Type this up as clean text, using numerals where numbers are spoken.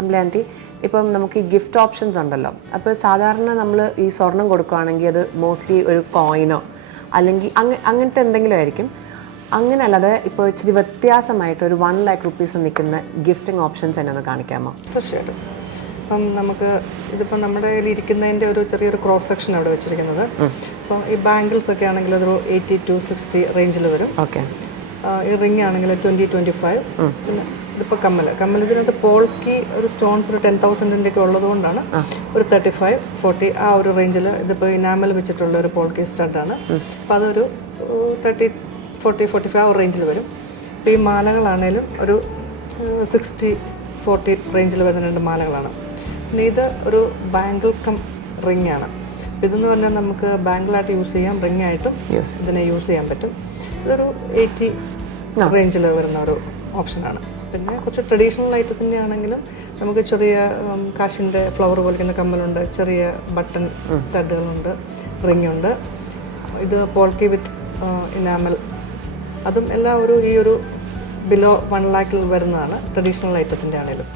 അംബ്ലാൻറ്റി, ഇപ്പം നമുക്ക് ഈ ഗിഫ്റ്റ് ഓപ്ഷൻസ് ഉണ്ടല്ലോ. അപ്പോൾ സാധാരണ നമ്മൾ ഈ സ്വർണം കൊടുക്കുകയാണെങ്കിൽ അത് മോസ്റ്റ്ലി ഒരു കോയിനോ അല്ലെങ്കിൽ അങ്ങനത്തെ എന്തെങ്കിലും ആയിരിക്കും. അങ്ങനെ അല്ലാതെ ഇപ്പോൾ ഇച്ചിരി വ്യത്യാസമായിട്ട് ഒരു 1 lakh rupees നിൽക്കുന്ന ഗിഫ്റ്റിംഗ് ഓപ്ഷൻസ് എന്നെ ഒന്ന് കാണിക്കാമോ? തീർച്ചയായിട്ടും. അപ്പം നമുക്ക് ഇതിപ്പോൾ നമ്മുടെ കയ്യിൽ ഇരിക്കുന്നതിൻ്റെ ഒരു ചെറിയൊരു ക്രോസ് സെക്ഷൻ അവിടെ വെച്ചിരിക്കുന്നത്. അപ്പം ഈ ബാംഗിൾസ് ഒക്കെ ആണെങ്കിൽ അതൊരു 80 to 60 റേഞ്ചിൽ വരും. ഓക്കെ. ഈ റിംഗ് ആണെങ്കിൽ 20-25. പിന്നെ ഇതിപ്പോൾ കമ്മൽ ഇതിനകത്ത് പോൾക്കി ഒരു സ്റ്റോൺസ് ഒരു 10,000 ഒക്കെ ഉള്ളതുകൊണ്ടാണ് ഒരു 35-40 ആ ഒരു റേഞ്ചിൽ. ഇതിപ്പോൾ ഇനാമൽ വെച്ചിട്ടുള്ള ഒരു പോൾക്കി സ്റ്റഡാണ്. അപ്പോൾ അതൊരു 30-40-45 ആ ഒരു റേഞ്ചിൽ വരും. ഇപ്പോൾ ഈ മാലകളാണേലും ഒരു 60-40 റേഞ്ചിൽ വരുന്ന 2 മാലകളാണ്. പിന്നെ ഇത് ഒരു ബാംഗിൾ കം റിംഗ് ആണ്. ഇതെന്ന് പറഞ്ഞാൽ നമുക്ക് ബാംഗിളായിട്ട് യൂസ് ചെയ്യാം, റിംഗ് ആയിട്ടും ഇതിനെ യൂസ് ചെയ്യാൻ പറ്റും. ഇതൊരു 80 റേഞ്ചിൽ വരുന്ന ഒരു ഓപ്ഷനാണ്. പിന്നെ കുറച്ച് ട്രഡീഷണൽ ഐറ്റത്തിൻ്റെ ആണെങ്കിലും നമുക്ക് ചെറിയ കാശിൻ്റെ ഫ്ലവർ പോലിക്കുന്ന കമ്മലുണ്ട്, ചെറിയ ബട്ടൺ സ്റ്റഡുകളുണ്ട്, റിംഗ് ഉണ്ട്. ഇത് പോൾക്കി വിത്ത് ഇനാമൽ, അതും എല്ലാം ഈ ഒരു ബിലോ 1 lakh വരുന്നതാണ് ട്രഡീഷണൽ ഐറ്റത്തിൻ്റെ ആണെങ്കിലും.